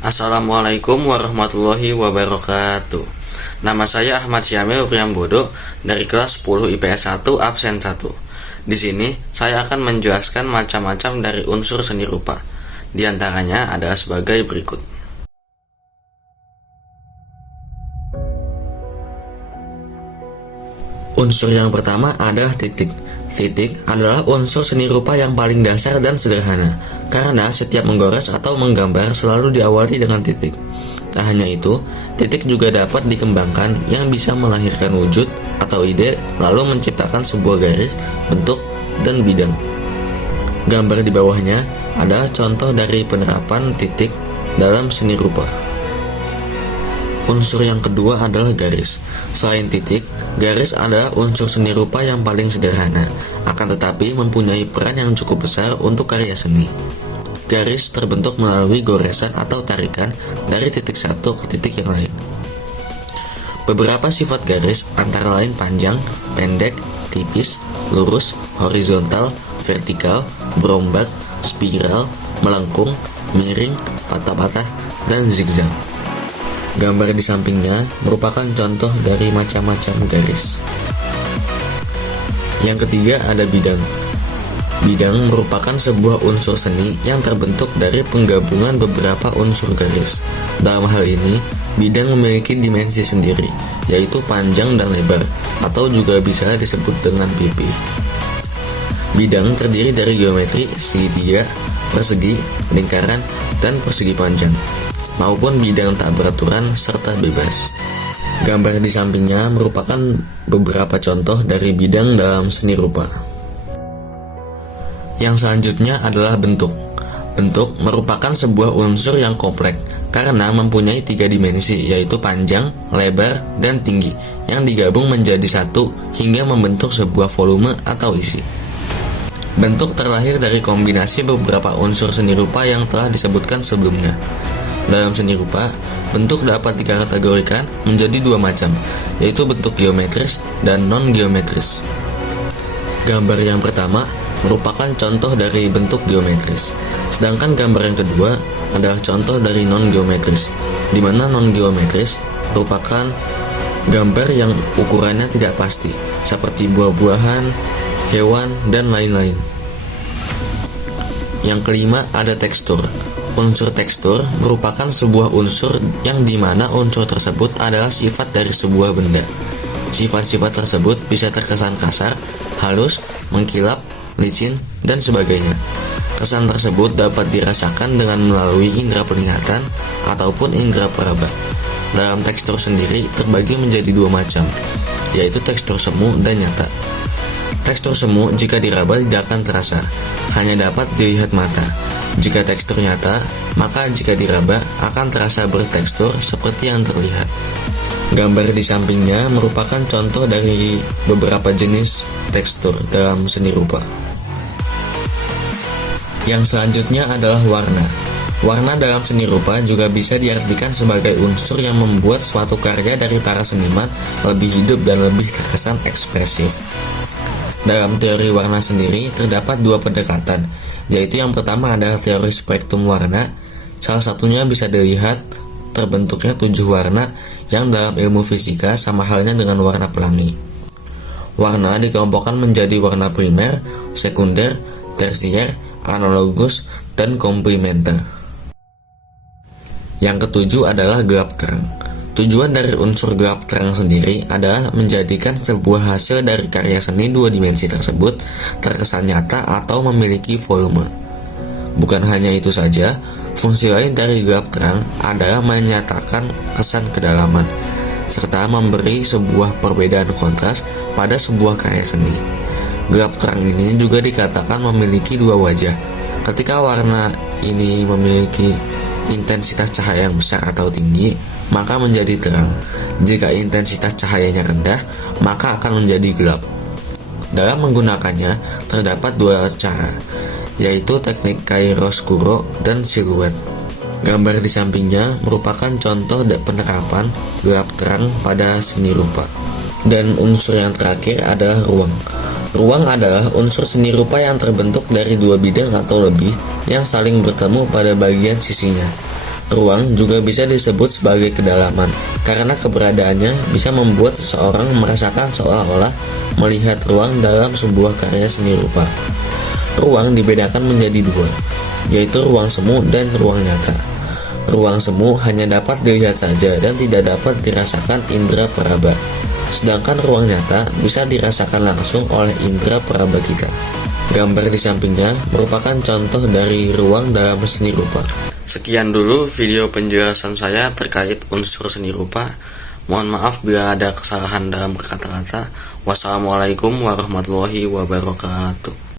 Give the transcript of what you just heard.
Assalamualaikum warahmatullahi wabarakatuh. Nama saya Ahmad Syamil Priyambodo dari kelas 10 IPS 1 absen 1. Di sini saya akan menjelaskan macam-macam dari unsur seni rupa. Di antaranya adalah sebagai berikut. Unsur yang pertama adalah titik. Titik adalah unsur seni rupa yang paling dasar dan sederhana, karena setiap menggores atau menggambar selalu diawali dengan titik. Tak hanya itu, titik juga dapat dikembangkan yang bisa melahirkan wujud atau ide, lalu menciptakan sebuah garis, bentuk, dan bidang. Gambar di bawahnya adalah contoh dari penerapan titik dalam seni rupa. Unsur yang kedua adalah garis. Selain titik, garis adalah unsur seni rupa yang paling sederhana, akan tetapi mempunyai peran yang cukup besar untuk karya seni. Garis terbentuk melalui goresan atau tarikan dari titik satu ke titik yang lain. Beberapa sifat garis antara lain panjang, pendek, tipis, lurus, horizontal, vertikal, berombak, spiral, melengkung, miring, patah-patah, dan zigzag. Gambar di sampingnya merupakan contoh dari macam-macam garis. Yang ketiga ada bidang. Bidang merupakan sebuah unsur seni yang terbentuk dari penggabungan beberapa unsur garis. Dalam hal ini, bidang memiliki dimensi sendiri, yaitu panjang dan lebar, atau juga bisa disebut dengan pipi. Bidang terdiri dari geometri, segitiga, persegi, lingkaran, dan persegi panjang, maupun bidang tak beraturan serta bebas. Gambar di sampingnya merupakan beberapa contoh dari bidang dalam seni rupa. Yang selanjutnya adalah bentuk. Bentuk merupakan sebuah unsur yang kompleks karena mempunyai 3 dimensi, yaitu panjang, lebar, dan tinggi, yang digabung menjadi satu hingga membentuk sebuah volume atau isi. Bentuk terlahir dari kombinasi beberapa unsur seni rupa yang telah disebutkan sebelumnya. Dalam seni rupa, bentuk dapat dikategorikan menjadi 2 macam, yaitu bentuk geometris dan non-geometris. Gambar yang pertama merupakan contoh dari bentuk geometris, sedangkan gambar yang kedua adalah contoh dari non-geometris, di mana non-geometris merupakan gambar yang ukurannya tidak pasti, seperti buah-buahan, hewan, dan lain-lain. Yang kelima ada tekstur. Unsur tekstur merupakan sebuah unsur yang dimana unsur tersebut adalah sifat dari sebuah benda. Sifat-sifat tersebut bisa terkesan kasar, halus, mengkilap, licin, dan sebagainya. Kesan tersebut dapat dirasakan dengan melalui indera penglihatan ataupun indera peraba. Dalam tekstur sendiri terbagi menjadi 2 macam, yaitu tekstur semu dan nyata. Tekstur semu jika diraba tidak akan terasa, hanya dapat dilihat mata. Jika tekstur nyata, maka jika diraba akan terasa bertekstur seperti yang terlihat. Gambar di sampingnya merupakan contoh dari beberapa jenis tekstur dalam seni rupa. Yang selanjutnya adalah warna. Warna dalam seni rupa juga bisa diartikan sebagai unsur yang membuat suatu karya dari para seniman lebih hidup dan lebih terkesan ekspresif. Dalam teori warna sendiri terdapat 2 pendekatan, yaitu yang pertama adalah teori spektrum warna. Salah satunya bisa dilihat terbentuknya 7 warna yang dalam ilmu fisika sama halnya dengan warna pelangi. Warna dikelompokkan menjadi warna primer, sekunder, tersier, analogus, dan komplementer. Yang ketujuh adalah gelap terang. Tujuan dari unsur gelap terang sendiri adalah menjadikan sebuah hasil dari karya seni 2 dimensi tersebut terkesan nyata atau memiliki volume. Bukan hanya itu saja, fungsi lain dari gelap terang adalah menyatakan kesan kedalaman, serta memberi sebuah perbedaan kontras pada sebuah karya seni. Gelap terang ini juga dikatakan memiliki 2 wajah. Ketika warna ini memiliki intensitas cahaya yang besar atau tinggi, maka menjadi terang. Jika intensitas cahayanya rendah, maka akan menjadi gelap. Dalam menggunakannya, terdapat 2 cara, yaitu teknik chiaroscuro dan siluet. Gambar di sampingnya merupakan contoh penerapan gelap terang pada seni rupa. Dan unsur yang terakhir adalah ruang. Ruang adalah unsur seni rupa yang terbentuk dari 2 bidang atau lebih yang saling bertemu pada bagian sisinya. Ruang juga bisa disebut sebagai kedalaman, karena keberadaannya bisa membuat seseorang merasakan seolah-olah melihat ruang dalam sebuah karya seni rupa. Ruang dibedakan menjadi dua, yaitu ruang semu dan ruang nyata. Ruang semu hanya dapat dilihat saja dan tidak dapat dirasakan indera peraba, sedangkan ruang nyata bisa dirasakan langsung oleh indera peraba kita. Gambar di sampingnya merupakan contoh dari ruang dalam seni rupa. Sekian dulu video penjelasan saya terkait unsur seni rupa. Mohon maaf bila ada kesalahan dalam berkata-kata. Wassalamualaikum warahmatullahi wabarakatuh.